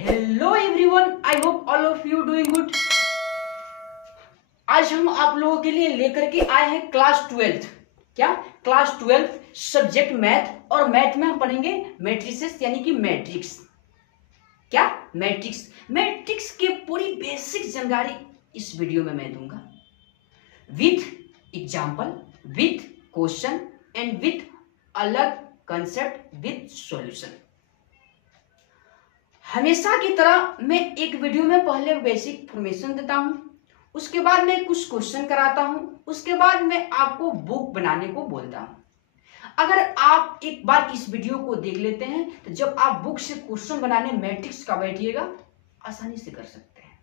Hello everyone, I hope all of you doing good. आज हम आप लोगों के लिए लेकर के आए हैं क्लास 12। क्या? Class 12 subject math. और मैथ में हम पढ़ेंगे मैट्रिसेस यानी कि मैट्रिक्स। क्या? मैट्रिक्स की पूरी बेसिक जानकारी इस वीडियो में मैं दूंगा, with example, with question and with अलग कंसेप्ट, विथ सॉल्यूशन। हमेशा की तरह मैं एक वीडियो में पहले बेसिक इंफॉर्मेशन देता हूं, उसके बाद मैं कुछ क्वेश्चन कराता हूं, उसके बाद मैं आपको बुक बनाने को बोलता हूं। अगर आप एक बार इस वीडियो को देख लेते हैं तो जब आप बुक से क्वेश्चन बनाने मैट्रिक्स का बैठिएगा आसानी से कर सकते हैं।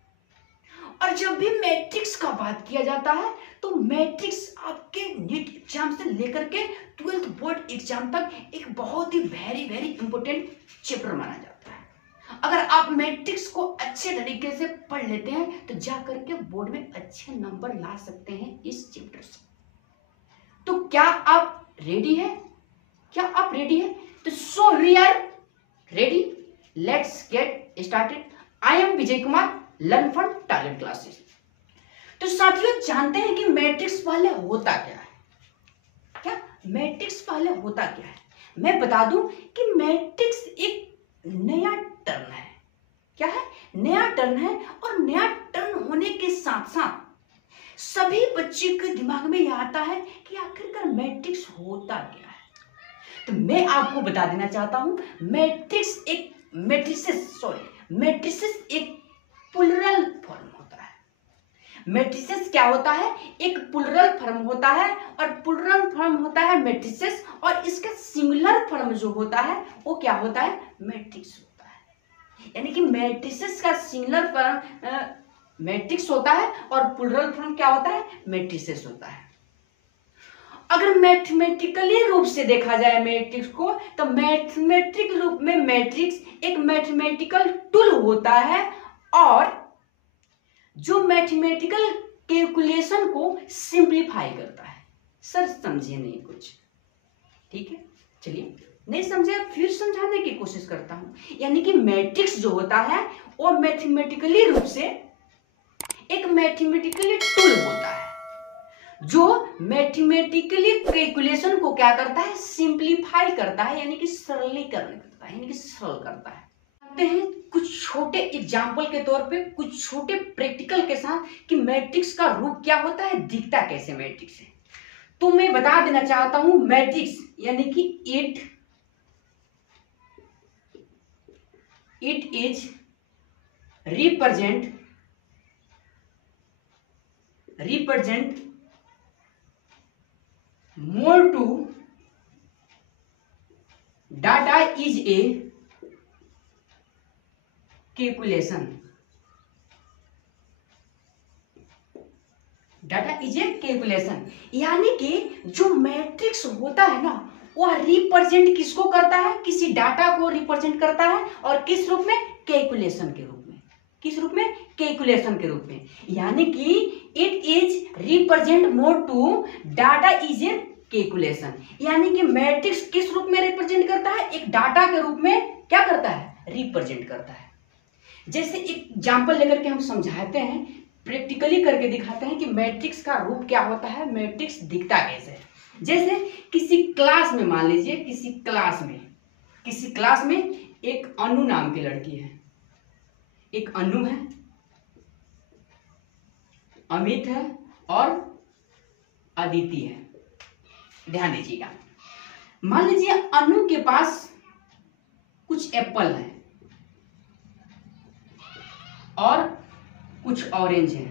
और जब भी मैट्रिक्स का बात किया जाता है तो मैट्रिक्स आपके नीट एग्जाम से लेकर के 12th बोर्ड एग्जाम तक एक बहुत ही वेरी इंपोर्टेंट चैप्टर माना जाता है। अगर आप मैट्रिक्स को अच्छे तरीके से पढ़ लेते हैं तो जाकर के बोर्ड में अच्छे नंबर ला सकते हैं इस चैप्टर से। तो क्या आप रेडी हैं? तो so we are ready, let's get started. I am Vijay Kumar, learn for talent classes. तो साथियों, जानते हैं कि मैट्रिक्स पहले होता क्या है? क्या मैट्रिक्स पहले होता क्या है? मैं बता दूं कि मैट्रिक्स एक नया टर्म है। क्या है? नया टर्म है। और नया टर्म होने के साथ साथ सभी बच्चे के दिमाग में यह आता है कि आखिरकार मैट्रिक्स होता क्या है। तो मैं आपको बता देना चाहता हूं, मैट्रिसेस एक प्लुरल फॉर्म होता है। मैट्रिसेस क्या होता है? एक प्लुरल फॉर्म होता है, और प्लुरल फॉर्म होता है मैट्रिसेस, और इसका सिंगुलर फॉर्म जो होता है वो क्या होता है? मैट्रिक्स होता है। यानी कि मैट्रिसेस का सिंगुलर फॉर्म मैट्रिक्स होता है और प्लुरल फॉर्म क्या होता है? मैट्रिसेस होता है। अगर मैथमेटिकली रूप से देखा जाए मैट्रिक्स को, तो मैथमेटिक रूप में मैट्रिक्स एक मैथमेटिकल टूल होता है, और जो मैथमेटिकल कैलकुलेशन को सिंप्लीफाई करता है। सर समझे नहीं कुछ? ठीक है, चलिए, नहीं समझे फिर समझाने की कोशिश करता हूं। यानी कि मैट्रिक्स जो होता है वो मैथमेटिकली रूप से एक मैथमेटिकली टूल होता है जो मैथमेटिकली कैलकुलेशन को क्या करता है? सिंप्लीफाई करता है, यानी कि सरलीकरण करता है, यानी कि सरल करता है। जानते हैं कुछ छोटे एग्जाम्पल के तौर पे, कुछ छोटे प्रैक्टिकल के साथ कि मैट्रिक्स का रूप क्या होता है, दिखता कैसे मैट्रिक्स है। तो मैं बता देना चाहता हूं, मैट्रिक्स यानी कि it is represent more to data is a calculation. Data is a calculation. यानी कि जो मैट्रिक्स होता है ना, वह रिप्रेजेंट किसको करता है? किसी डाटा को रिप्रेजेंट करता है, और किस रूप में? कैलकुलेशन के रूप में। किस रूप में? कैलकुलेशन के रूप में। यानी कि it is represent more to data is a calculation. यानी कि मैट्रिक्स किस रूप में रिप्रेजेंट करता है? एक डाटा के रूप में क्या करता है? रिप्रेजेंट करता है। जैसे एक एग्जांपल लेकर के हम समझाते हैं, प्रैक्टिकली करके दिखाते हैं कि मैट्रिक्स का रूप क्या होता है, मैट्रिक्स दिखता कैसे है। जैसे किसी क्लास में, मान लीजिए किसी क्लास में एक अनु नाम की लड़की है, एक अनु है, अमित है और अदिति है। ध्यान दीजिएगा, मान लीजिए अनु के पास कुछ एप्पल है और कुछ ऑरेंज है।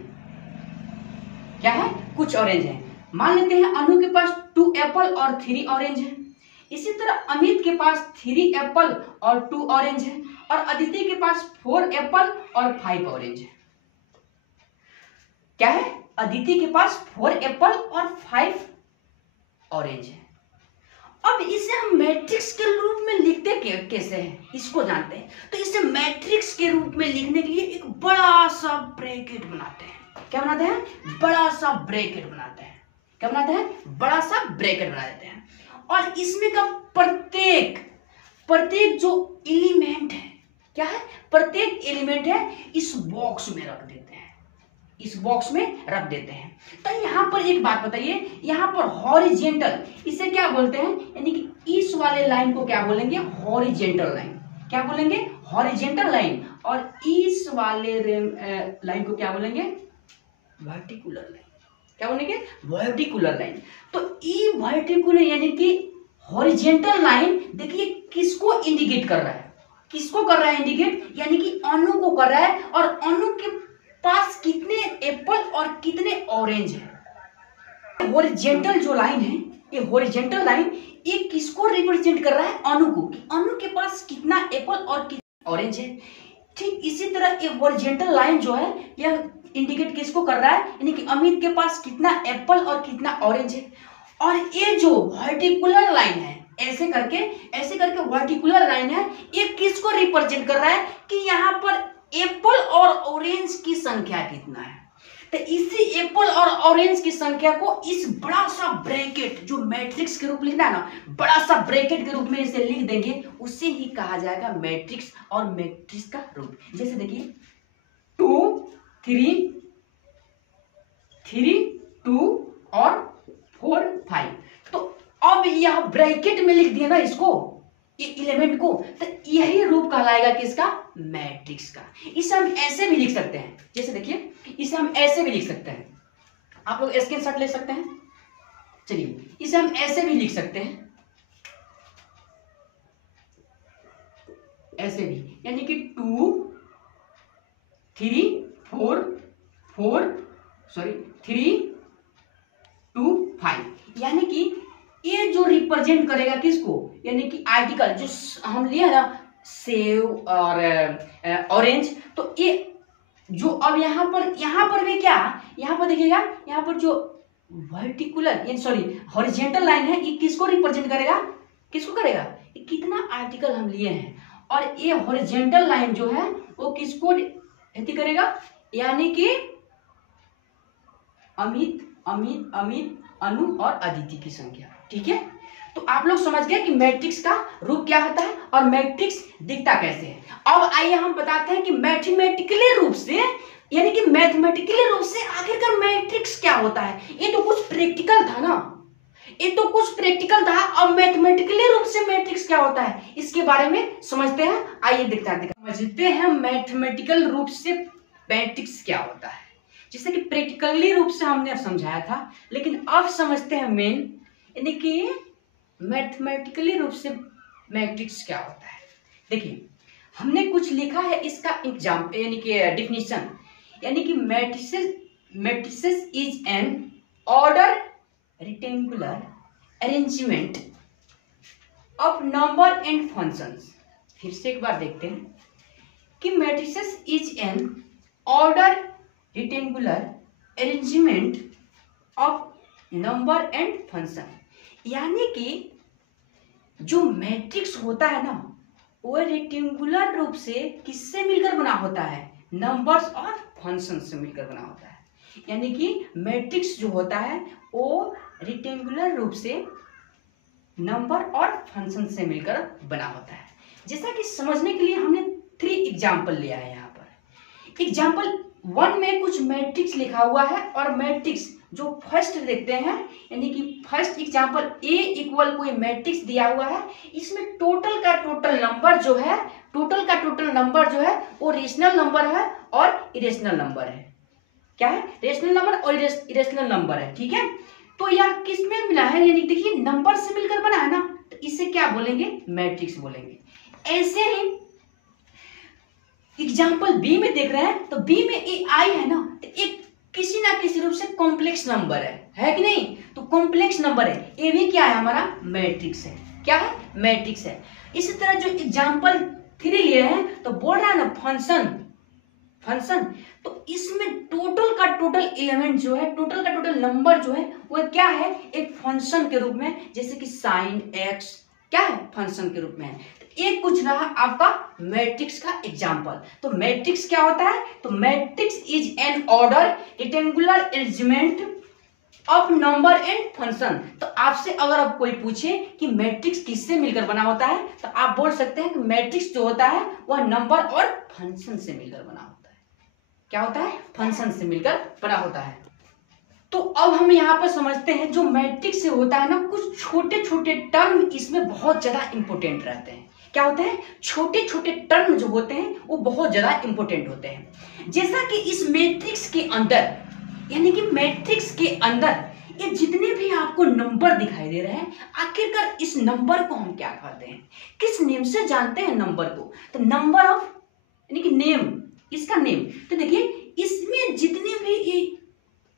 क्या है? कुछ ऑरेंज है। मान लेते हैं अनु के पास 2 एप्पल और 3 ऑरेंज है। इसी तरह अमित के पास 3 एप्पल और 2 ऑरेंज है, और अदिति के पास 4 एप्पल और 5 ऑरेंज है। क्या है? अदिति के पास 4 एप्पल और 5 ऑरेंज है। अब इसे हम मैट्रिक्स के रूप में लिखते कैसे हैं, इसको जानते हैं। तो इसे मैट्रिक्स के रूप में लिखने के लिए एक बड़ा सा ब्रैकेट बनाते हैं। क्या बनाते हैं? बड़ा सा ब्रैकेट बनाते हैं। क्या बनाते हैं? बड़ा सा ब्रैकेट बना देते हैं। और इसमें का प्रत्येक जो एलिमेंट है क्या है, प्रत्येक एलिमेंट है इस बॉक्स में रख देते हैं, इस बॉक्स में रख देते हैं। तो यहाँ पर एक बात बताइए, यहाँ पर हॉरिजेंटल इसे क्या बोलते हैं, यानी कि इस वाले लाइन को क्या बोलेंगे, हॉरिजेंटल लाइन। क्या बोलेंगे, हॉरिजेंटल लाइन। और इस वाले लाइन को क्या बोलेंगे, वर्टिकुलर लाइन। क्या बोलेंगे, वर्टिकुलर लाइन। तो ई वर्टिकुलर यानी कि हॉरिजेंटल लाइन, देखिए किसको इंडिकेट कर रहा है, किसको कर रहा है इंडिकेट, यानी कि अणु को कर रहा है। और अणु के पास कितने एप्पल और कितने ऑरेंज है। हॉरिजेंटल जो लाइन है, ये हॉरिजेंटल लाइन ये किसको रिप्रेजेंट कर रहा है, अणु को, कि अणु के पास कितना एप्पल और कितना ऑरेंज है। ठीक इसी तरह ये हॉरिजेंटल लाइन जो है यह इंडिकेट किसको कर रहा है, यानी कि अमित के पास कितना एप्पल और कितना ऑरेंज है। और ये जो वर्टिकुलर लाइन है, ऐसे करके वर्टिकुलर लाइन है, ये किसको रिप्रेजेंट कर रहा है, कि यहाँ पर एप्पल और ऑरेंज की संख्या कितना है। तो इसी एप्पल और ऑरेंज की संख्या को इस बड़ा सा ब्रैकेट जो मैट्रिक्स के रूप लिखना है ना, बड़ा सा ब्रैकेट के रूप में इसे लिख देंगे, उसे ही कहा जाएगा मैट्रिक्स और मैट्रिक्स का रूप। जैसे देखिए 2 3 2 और 4 5। तो अब यह ब्रैकेट में लिख दिया ना इसको, ये एलिमेंट को, तो यही रूप कहलाएगा किसका, मैट्रिक्स का। इसे हम ऐसे भी लिख सकते हैं, जैसे देखिए इसे हम ऐसे भी लिख सकते हैं, आप लोग स्क्रीनशॉट ले सकते हैं। चलिए इसे हम ऐसे भी लिख सकते हैं, ऐसे भी, यानी कि 2 3 4 3 2 5, यानी कि ये जो रिप्रेजेंट करेगा किसको, यानी कि आर्टिकल जो हम लिए ना, सेव और ऑरेंज। तो ये जो अब यहाँ पर भी क्या, यहाँ पर देखिएगा, यहाँ पर जो वर्टिकुलर हॉरिजेंटल लाइन है, ये किसको रिप्रेजेंट करेगा, किसको करेगा, ये कितना आर्टिकल हम लिए हैं। और ये हॉरिजेंटल लाइन जो है वो किसको करेगा, यानी कि अमित अनु और अदिति की संख्या। ठीक है, तो आप लोग समझ गए कि मैट्रिक्स का रूप क्या होता है और मैट्रिक्स दिखता कैसे है। अब आइए हम बताते हैं कि मैथमेटिकली रूप से, यानी कि मैथमेटिकली रूप से आखिरकार मैट्रिक्स क्या होता है। ये तो कुछ प्रैक्टिकल था ना, ये तो कुछ प्रैक्टिकल था। अब मैथमेटिकली रूप से मैट्रिक्स क्या होता है, इसके बारे में समझते हैं। आइए समझते हैं मैथमेटिकल रूप से मैट्रिक्स क्या होता है। जैसे कि प्रैक्टिकली रूप से हमने समझाया था, लेकिन अब समझते हैं मेन, यानी कि मैथमेटिकली रूप से मैट्रिक्स क्या होता है। देखिए हमने कुछ लिखा है इसका एग्जाम्पल, यानी कि डिफिनीशन, यानी कि matrices is an order rectangular arrangement of number and functions. फिर से एक बार देखते हैं कि matrices is an order rectangular arrangement of number and function, यानी कि जो मैट्रिक्स होता है ना, वो रेक्टेंगुलर रूप से किससे मिलकर बना होता है, नंबर्स और फंक्शन से मिलकर बना होता है। यानी कि मैट्रिक्स जो होता है वो रेक्टेंगुलर रूप से नंबर और फंक्शन से मिलकर बना होता है। जैसा कि समझने के लिए हमने 3 एग्जाम्पल लिया है। यहाँ पर एग्जाम्पल 1 में कुछ मैट्रिक्स लिखा हुआ है, और मैट्रिक्स जो फर्स्ट देखते हैं, यानी कि फर्स्ट एग्जाम्पल ए इक्वल कोई मैट्रिक्स दिया हुआ है, इसमें टोटल का टोटल नंबर जो है वो रेशनल नंबर है और इरेशनल नंबर है। क्या है, रेशनल नंबर और इरेशनल नंबर है। ठीक है, तो यह किस में मिला है, यानी देखिए नंबर से मिलकर बना है ना, तो इसे क्या बोलेंगे, मैट्रिक्स बोलेंगे। ऐसे ही एग्जाम्पल बी में देख रहे हैं, तो बी में ए आई है ना, तो एक किसी ना किसी रूप से कॉम्प्लेक्स नंबर है कि नहीं, तो कॉम्प्लेक्स नंबर है, ये भी क्या है, हमारा मैट्रिक्स है। क्या है, मैट्रिक्स है। इसी तरह जो एग्जाम्पल 3 लिए हैं, तो बोल रहा है ना फंक्शन, तो इसमें टोटल का टोटल एलिमेंट जो है, टोटल का टोटल नंबर जो है वो क्या है, एक फंक्शन के रूप में, जैसे कि साइन एक्स क्या है, फंक्शन के रूप में है। तो एक कुछ रहा आपका मैट्रिक्स का एग्जाम्पल। तो मैट्रिक्स क्या होता है, तो matrix is an order rectangular arrangement of number and function. तो आपसे अगर अब कोई पूछे कि मैट्रिक्स किससे मिलकर बना होता है, तो आप बोल सकते हैं कि मैट्रिक्स जो होता है वह नंबर और फंक्शन से मिलकर बना होता है। क्या होता है? फंक्शन से मिलकर बना होता है। तो अब हम यहाँ पर समझते हैं जो मैट्रिक्स से होता है ना, कुछ छोटे छोटे टर्म इसमें बहुत ज्यादा इंपॉर्टेंट रहते हैं। क्या होते हैं? छोटे छोटे टर्म जो होते हैं वो बहुत ज्यादा इंपॉर्टेंट होते हैं। जैसा कि इस मैट्रिक्स के अंदर, यानी कि मैट्रिक्स के अंदर ये जितने भी आपको नंबर दिखाई दे रहे हैं, आखिरकार इस नंबर को हम क्या कहते हैं, किस नेम से जानते हैं नंबर को? तो नंबर ऑफ, यानी कि नेम, इसका नेम। तो देखिए इसमें जितने भी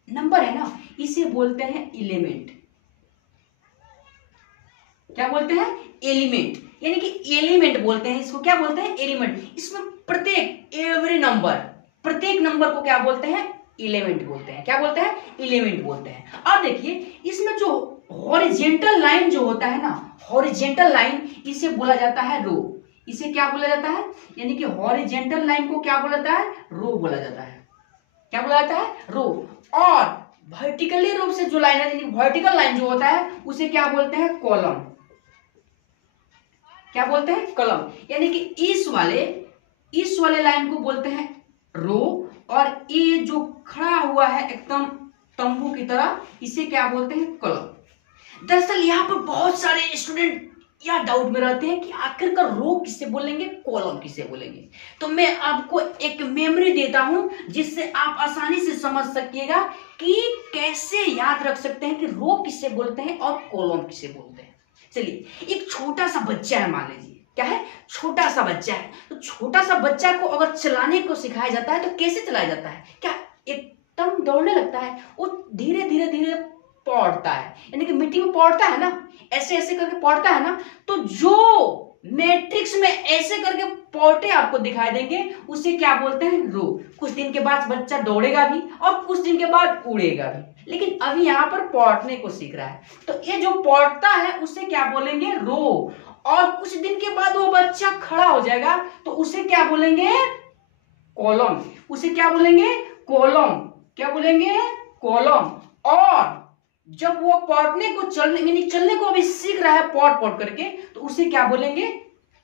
नंबर है ना, इसे बोलते हैं एलिमेंट। क्या बोलते हैं? एलिमेंट, यानी कि एलिमेंट बोलते हैं इसको। क्या बोलते हैं? एलिमेंट। इसमें प्रत्येक, एवरी नंबर, प्रत्येक नंबर को क्या बोलते हैं? एलिमेंट बोलते हैं। क्या बोलते हैं? एलिमेंट बोलते हैं। अब देखिए इसमें जो हॉरिजेंटल लाइन जो होता है ना, हॉरिजेंटल लाइन, इसे बोला जाता है रो। इसे क्या बोला जाता है? यानी कि हॉरिजेंटल लाइन को क्या बोला जाता है? रो बोला जाता है। क्या बोला जाता है? रो। और वर्टिकली रूप से जो लाइन है, यानी वर्टिकल लाइन जो होता है, उसे क्या बोलते हैं? कॉलम। क्या बोलते हैं? कॉलम। यानी कि इस वाले लाइन को बोलते हैं रो, और ये जो खड़ा हुआ है एकदम तंबू की तरह, इसे क्या बोलते हैं? कॉलम। दरअसल यहाँ पर बहुत सारे स्टूडेंट या डाउट में रहते हैं कि आखिरकार रो किससे बोलेंगे, कॉलम किससे बोलेंगे। तो मैं आपको एक मेमोरी देता हूं जिससे आप आसानी से समझ सकिएगा कि कैसे याद रख सकते हैं कि रो किससे बोलते हैं और कॉलम किससे बोलते हैं। चलिए, एक छोटा सा बच्चा है, मान लीजिए। क्या है? छोटा सा बच्चा है। तो छोटा सा बच्चा को अगर चलाने को सिखाया जाता है तो कैसे चलाया जाता है? क्या एकदम दौड़ने लगता है? वो धीरे धीरे धीरे पौड़ता है, यानी कि मिट्टी में पौड़ता है ना, ऐसे ऐसे करके पौड़ता है ना। तो जो मैट्रिक्स में ऐसे करके पौटे आपको दिखाई देंगे, उसे क्या बोलते हैं? रो। कुछ दिन के बाद बच्चा दौड़ेगा भी और कुछ दिन के बाद उड़ेगा भी, लेकिन अभी यहाँ पर पौटने को सीख रहा है। तो ये जो पौटता है उसे क्या बोलेंगे? रो। और कुछ दिन के बाद वो बच्चा खड़ा हो जाएगा तो उसे क्या बोलेंगे? कॉलम। उसे क्या बोलेंगे? कॉलम। क्या बोलेंगे? कॉलम। और जब वो पौटने को, चलने को अभी सीख रहा है पौट पौट करके, तो उसे क्या बोलेंगे?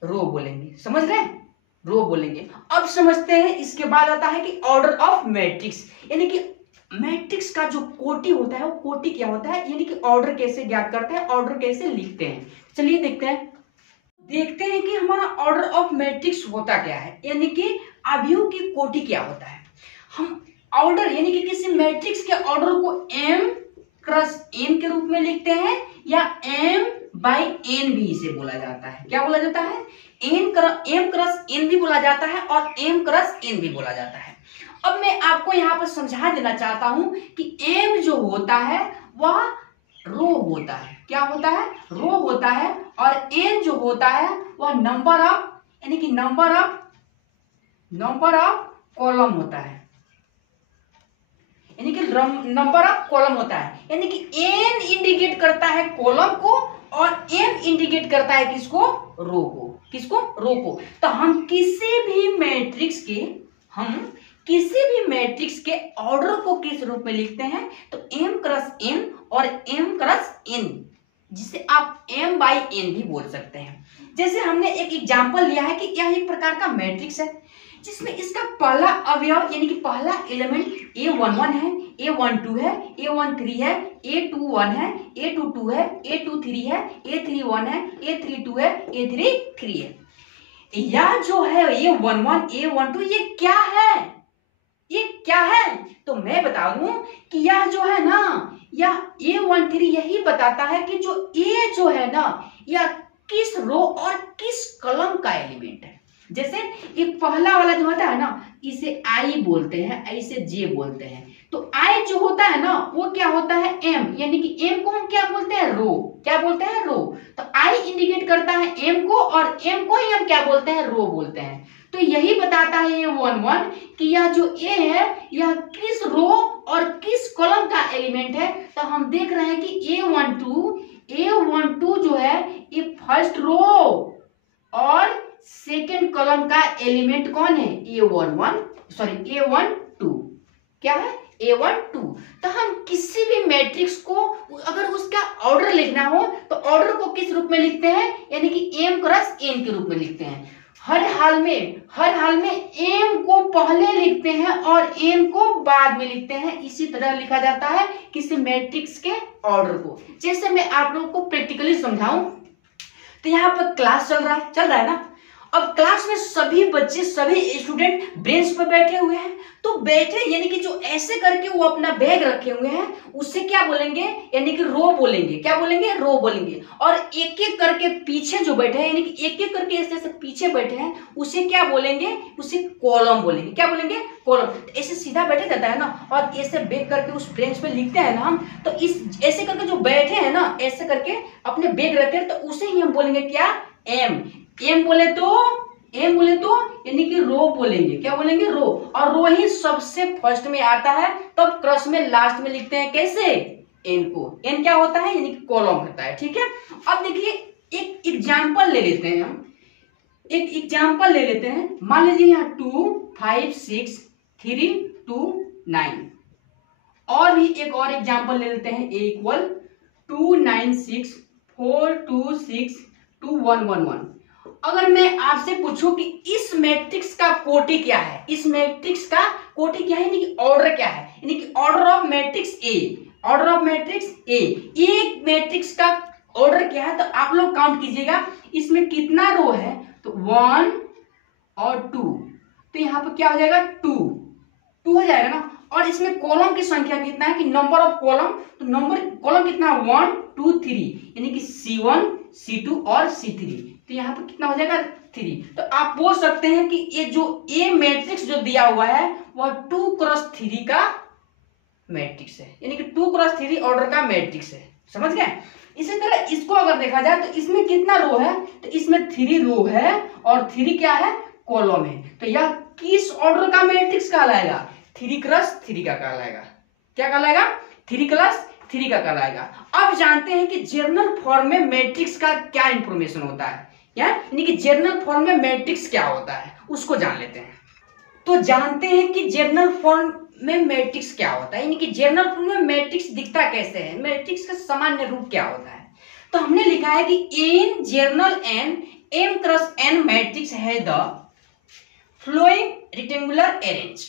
रो बोलेंगे। समझ रहे हैं? रो बोलेंगे। अब समझते हैं, इसके बाद आता है कि ऑर्डर ऑफ मैट्रिक्स, यानी कि मैट्रिक्स का जो कोटि होता है वो कोटि क्या होता है, यानी कि ऑर्डर कैसे ज्ञात करते हैं, ऑर्डर कैसे लिखते हैं। चलिए देखते हैं कि हमारा ऑर्डर ऑफ मैट्रिक्स होता क्या है, यानी कि अवयव की कोटि क्या होता है। हम ऑर्डर, यानी कि किसी मैट्रिक्स के ऑर्डर को m क्रॉस n के रूप में लिखते हैं, या m बाई n भी इसे बोला जाता है। क्या बोला जाता है? m क्रॉस n भी बोला जाता है और m क्रॉस n भी बोला जाता है। अब मैं आपको यहाँ पर समझा देना चाहता हूं कि m जो होता है वह रो होता है। क्या होता है? रो होता है। और n जो होता है वह नंबर ऑफ, यानी कि नंबर ऑफ कॉलम होता है, यानी कि नंबर ऑफ कॉलम होता है। यानी कि n इंडिकेट करता है कॉलम को और m इंडिकेट करता है किसको? रो को। किसको? रो को। तो हम किसी भी मैट्रिक्स के ऑर्डर को किस रूप में लिखते हैं? तो m क्रॉस n और m क्रॉस n, जिसे आप m बाई n भी बोल सकते हैं। जैसे हमने एक एग्जांपल लिया है कि यह एक प्रकार का मैट्रिक्स है जिसमें इसका पहला अवयव, यानी कि पहला एलिमेंट A11 है, A12 है, A13 है, A21 है, A22 है, A23 है, A31 है, A32 है, A33 है। यह जो है A11, A12, ये क्या है? ये क्या है? तो मैं बता दूं कि यह जो है ना, यह A13 यही बताता है कि जो A जो है ना, यह किस रो और किस कॉलम का एलिमेंट है। जैसे ये पहला वाला जो होता है ना, इसे I बोलते हैं, इसे J बोलते हैं। तो I जो होता है ना वो क्या होता है? M, यानी कि M को हम क्या बोलते हैं? रो। क्या बोलते हैं? रो। तो I इंडिकेट करता है M को और M को ही हम क्या बोलते हैं? रो बोलते हैं। तो यही बताता है ये 11 कि यह जो A है यह किस रो और किस कॉलम का एलिमेंट है। तो हम देख रहे हैं कि A12 जो है ये फर्स्ट रो और सेकेंड कॉलम का एलिमेंट कौन है? A12। क्या है? A1 2। तो हम किसी भी मैट्रिक्स को अगर उसका ऑर्डर लिखना हो तो ऑर्डर को किस रूप में लिखते हैं, यानी कि m क्रॉस n के रूप में लिखते हैं। हर हाल में m को पहले लिखते हैं और n को बाद में लिखते हैं। इसी तरह लिखा जाता है किसी मैट्रिक्स के ऑर्डर को। जैसे मैं आप लोगों को प्रैक्टिकली समझाऊं तो यहाँ पर क्लास चल रहा है ना। अब क्लास में सभी बच्चे, सभी स्टूडेंट बेंच पर बैठे हुए हैं। तो बैठे यानी कि जो ऐसे करके वो अपना बैग रखे हुए हैं उससे क्या बोलेंगे, यानी कि रो बोलेंगे। क्या बोलेंगे, रो बोलेंगे। और एक एक करके पीछे जो बैठे हैं, यानी कि एक एक करके ऐसे पीछे बैठे हैं, उसे क्या बोलेंगे, उसे कॉलम बोलेंगे। क्या बोलेंगे, कॉलम। ऐसे सीधा बैठे जाता है ना, और ऐसे बैग करके उस बेंच पे लिखते हैं ना हम, तो इस ऐसे करके जो बैठे हैं ना, ऐसे करके अपने बैग रखे, तो उसे ही हम बोलेंगे क्या, एम। एम बोले तो यानी कि रो बोलेंगे। क्या बोलेंगे, रो। और रो ही सबसे फर्स्ट में आता है, तब क्रॉस में लास्ट में लिखते हैं कैसे, एन को। एन क्या होता है, यानी कि कॉलम होता है। ठीक है। अब देखिए एक एग्जांपल ले लेते हैं हम, मान लीजिए यहाँ 2 5 6 3 2 9। और भी एक और एग्जांपल ले लेते हैं, A = 2 9 6 4 2 6 2 1 1 1। अगर मैं आपसे पूछूं कि इस मैट्रिक्स का कोटि क्या है, यानी कि ऑर्डर क्या है, यानी कि ऑर्डर ऑफ मैट्रिक्स ए, एक मैट्रिक्स का ऑर्डर क्या है, तो आप लोग काउंट कीजिएगा इसमें कितना रो है। तो 1 और 2, तो यहाँ पर क्या हो जाएगा, 2 हो जाएगा ना। और इसमें कॉलम की संख्या कितना है, कि नंबर ऑफ कॉलम, तो नंबर कॉलम कितना है, 1 2 3, यानी कि C1 C2 और C3। तो यहाँ पर कितना हो जाएगा, 3। तो आप बोल सकते हैं कि ये जो ए मैट्रिक्स जो दिया हुआ है वह 2 क्रॉस 3 का मैट्रिक्स है, यानी कि 2 क्रॉस 3 ऑर्डर का मैट्रिक्स है। समझ गए। इसी तरह इसको अगर देखा जाए तो इसमें कितना रो है, तो इसमें 3 रो है और 3 क्या है, कॉलम है। तो यह किस ऑर्डर का मैट्रिक्स कहलाएगा, 3 क्रॉस 3 का कहलाएगा। क्या कहलाएगा, 3 क्रॉस 3 का कहलाएगा। अब जानते हैं कि जर्नल फॉर्म में मैट्रिक्स का क्या इंफॉर्मेशन होता है, यानी कि जर्नल फॉर्म में मैट्रिक्स क्या होता है उसको जान लेते हैं। तो जानते हैं कि जर्नल फॉर्म में मैट्रिक्स क्या होता है, यानी कि जर्नल फॉर्म में मैट्रिक्स दिखता कैसे है, मैट्रिक्स का सामान्य रूप क्या होता है। तो हमने लिखा है कि in general an m cross n matrix है द फ्लोइंग रेक्टेंगुलर अरेंज।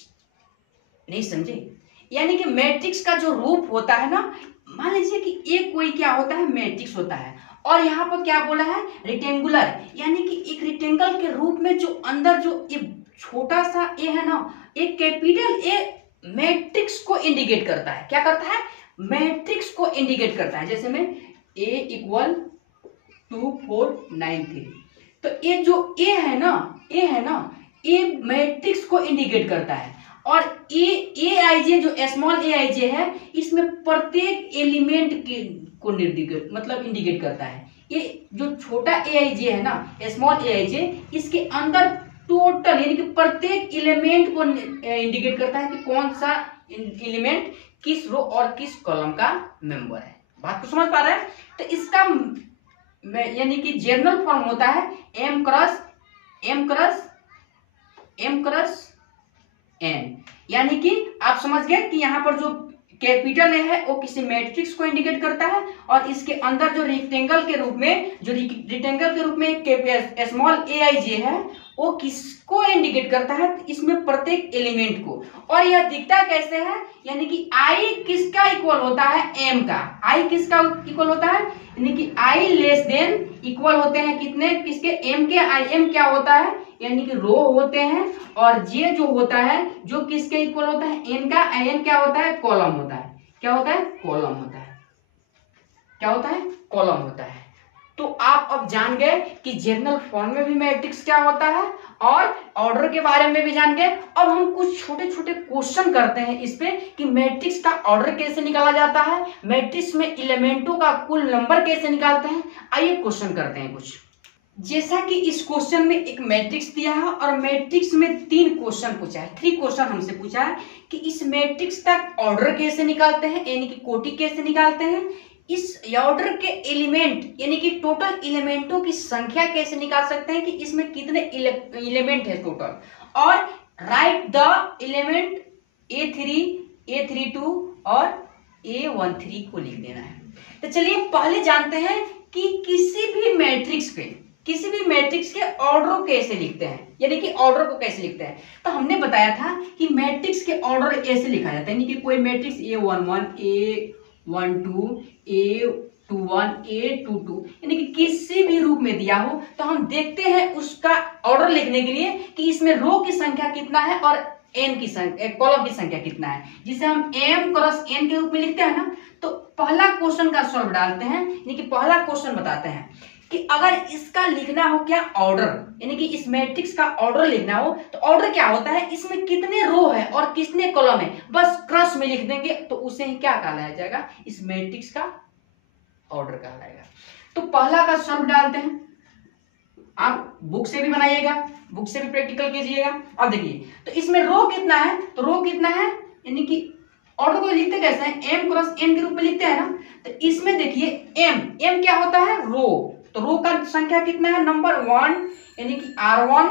नहीं समझे, यानी कि मैट्रिक्स का जो रूप होता है ना, मान लीजिए कि एक कोई क्या होता है, मैट्रिक्स होता है, और यहाँ पर क्या बोला है, रेक्टेंगुलर, यानी कि एक रेक्टेंगल के रूप में जो अंदर जो ये छोटा सा ए है ना, एक कैपिटल ए मैट्रिक्स को इंडिकेट करता है। क्या करता है, मैट्रिक्स को इंडिकेट करता है। जैसे में A = 2 4 9 3, तो ये जो ए है ना, ये मैट्रिक्स को इंडिकेट करता है। और ए आई जे जो स्मॉल ए आई जे है, इसमें प्रत्येक एलिमेंट को इंडिकेट करता है। ये जो छोटा ए आई जे है ना, स्मॉल ए आई जे, इसके अंदर टोटल यानी कि प्रत्येक एलिमेंट को इंडिकेट करता है कि कौन सा एलिमेंट किस रो और किस कॉलम का मेंबर है। बात को समझ पा रहे हैं। तो इसका यानी कि जर्नल फॉर्म होता है m क्रॉस n, यानी कि आप समझ गए कि यहाँ पर जो कैपिटल ए है वो किसी मैट्रिक्स को इंडिकेट करता है, और इसके अंदर जो रेक्टेंगल के रूप में स्मॉल ए आई जे है वो किसको इंडिकेट करता है, इसमें प्रत्येक एलिमेंट को। और यह दिखता कैसे है, यानी कि i किसका इक्वल होता है, m का। i किसका इक्वल होता है, यानी कि i लेस देन इक्वल होते हैं कितने, किसके, m के। im क्या होता है, यानी कि रो होते हैं, और j जो होता है जो किसके इक्वल होता है, n का। n क्या होता है, कॉलम होता है। क्या होता है, कॉलम होता है। क्या होता है, कॉलम होता है। तो आप अब जान गए कि जर्नल फॉर्म में भी मैट्रिक्स क्या होता है, और ऑर्डर के बारे में भी जान गए। अब हम कुछ छोटे छोटे क्वेश्चन करते हैं इस पे कि मैट्रिक्स का ऑर्डर कैसे निकाला जाता है, मैट्रिक्स में एलिमेंटों का कुल नंबर कैसे निकालते हैं। आइए क्वेश्चन करते हैं कुछ। जैसा कि इस क्वेश्चन में एक मैट्रिक्स दिया है और मैट्रिक्स में 3 क्वेश्चन पूछा है, 3 क्वेश्चन हमसे पूछा है कि इस मैट्रिक्स का ऑर्डर कैसे निकालते हैं, यानी कि कोटि कैसे निकालते हैं, इस ऑर्डर के एलिमेंट यानी कि टोटल एलिमेंटों की संख्या कैसे निकाल सकते हैं, कि इसमें कितने एलिमेंट है टोटल, और right the element A3 A32 और A13 को लिख देना है। तो चलिए पहले जानते हैं कि किसी भी मैट्रिक्स के ऑर्डर को कैसे लिखते हैं, यानी कि ऑर्डर को कैसे लिखते हैं। तो हमने बताया था कि मैट्रिक्स के ऑर्डर ऐसे लिखा जाता है, यानी कि कोई matrix A11, A12, A21, A22 यानी कि किसी भी रूप में दिया हो तो हम देखते हैं उसका ऑर्डर लिखने के लिए कि इसमें रो की संख्या कितना है और n की संख्या, कॉलम की संख्या कितना है, जिसे हम m क्रॉस n के रूप में लिखते हैं ना। तो पहला क्वेश्चन का सॉल्व डालते हैं, यानी कि पहला क्वेश्चन बताते हैं कि अगर इसका लिखना हो क्या ऑर्डर, यानी कि इस मैट्रिक्स का ऑर्डर लिखना हो तो ऑर्डर क्या होता है, इसमें कितने रो है और कितने कॉलम है, बस क्रॉस में लिख देंगे तो उसे क्या कहलाया जाएगा, इस मैट्रिक्स का ऑर्डर कहलाएगा। तो पहला का सॉल्व डालते हैं, आप बुक से भी बनाइएगा, बुक से भी प्रैक्टिकल कीजिएगा। अब देखिए तो इसमें रो कितना है, तो रो कितना है, यानी कि ऑर्डर को लिखते कैसे हैं, m क्रॉस n के रूप में लिखते हैं ना। तो इसमें देखिए m क्या होता है, रो, तो रो का संख्या कितना है, नंबर 1, यानी कि R1,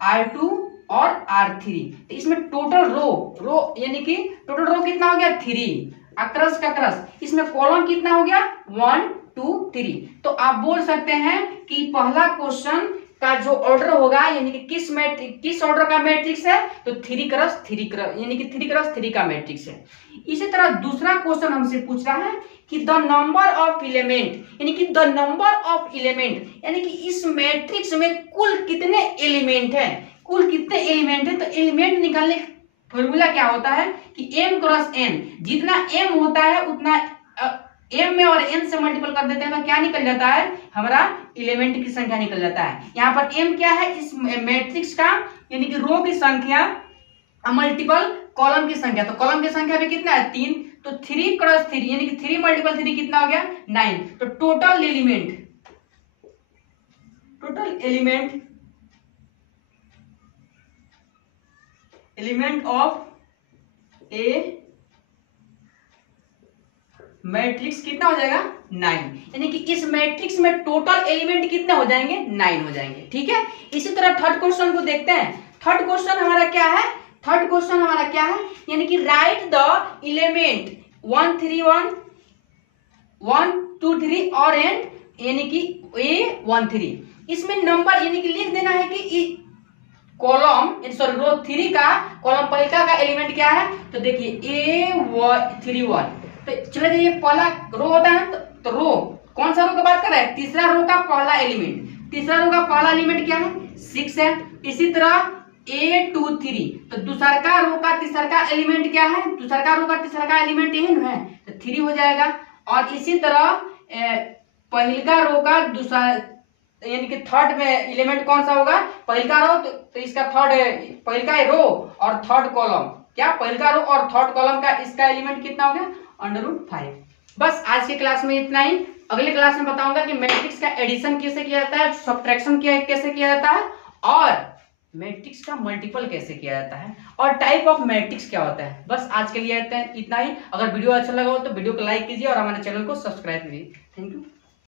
R2 और R3। तो इसमें टोटल रो यानी कि टोटल रो कितना हो गया 3, अक्रस का क्रस, इसमें कॉलम कितना हो गया 1, 2, 3। तो आप बोल सकते हैं कि पहला क्वेश्चन का जो ऑर्डर होगा, यानी कि किस ऑर्डर का मैट्रिक्स है, तो 3 क्रॉस 3 यानी कि 3 क्रॉस 3 का मैट्रिक्स है। इसी तरह दूसरा क्वेश्चन हमसे पूछ रहा है कि द नंबर ऑफ एलिमेंट, यानी कि द नंबर ऑफ एलिमेंट, यानी कि इस मैट्रिक्स में कुल कितने एलिमेंट हैं, कुल कितने एलिमेंट हैं। तो एलिमेंट निकालने का फॉर्मूला क्या होता है कि m क्रॉस n, जितना m होता है उतना m में और n से मल्टीपल कर देते हैं तो क्या निकल जाता है, हमारा एलिमेंट की संख्या निकल जाता है। यहाँ पर m क्या है, इस मैट्रिक्स का यानी कि रो की संख्या मल्टीपल कॉलम की संख्या, तो कॉलम की संख्या भी कितना है 3, तो 3 क्रॉस 3 यानी कि 3 मल्टीपल 3 कितना हो गया 9। तो total element of A matrix कितना हो जाएगा 9, यानी कि इस मैट्रिक्स में टोटल एलिमेंट कितने हो जाएंगे 9 हो जाएंगे। ठीक है, इसी तरह थर्ड क्वेश्चन को देखते हैं। थर्ड क्वेश्चन हमारा क्या है, यानी कि राइट द एलिमेंट 1, 3, 1, 2, 3 और n, यानी कि A13। इसमें नंबर यानी कि लिख देना है कि कॉलम सॉरी रो 3 का कॉलम पहला का एलिमेंट क्या है, तो देखिए A31। तो चलो ये पहला रो होता है, तो रो कौन सा रो की बात कर रहा है, तीसरा रो का पहला एलिमेंट क्या है 6 है। इसी तरह A23, तो दूसरा रो का तीसरा एलिमेंट क्या है, दूसरा रो का तीसरा एलिमेंट यही है तो 3 हो जाएगा। और इसी तरह पहला रो का दूसरा यानी कि थर्ड में एलिमेंट कौन सा होगा, पहला रो, तो इसका पहला रो और थर्ड कॉलम, क्या पहला रो और थर्ड कॉलम का इसका एलिमेंट कितना हो गया √5। बस आज की क्लास में इतना ही। अगले क्लास में बताऊंगा कि मैट्रिक्स का एडिशन कैसे किया जाता है, सब्ट्रैक्शन कैसे किया जाता है, और मैट्रिक्स का मल्टीपल कैसे किया जाता है, और टाइप ऑफ मैट्रिक्स क्या होता है। बस आज के लिए इतना ही। अगर वीडियो अच्छा लगा हो तो वीडियो को लाइक कीजिए और हमारे चैनल को सब्सक्राइब कीजिए। Thank you.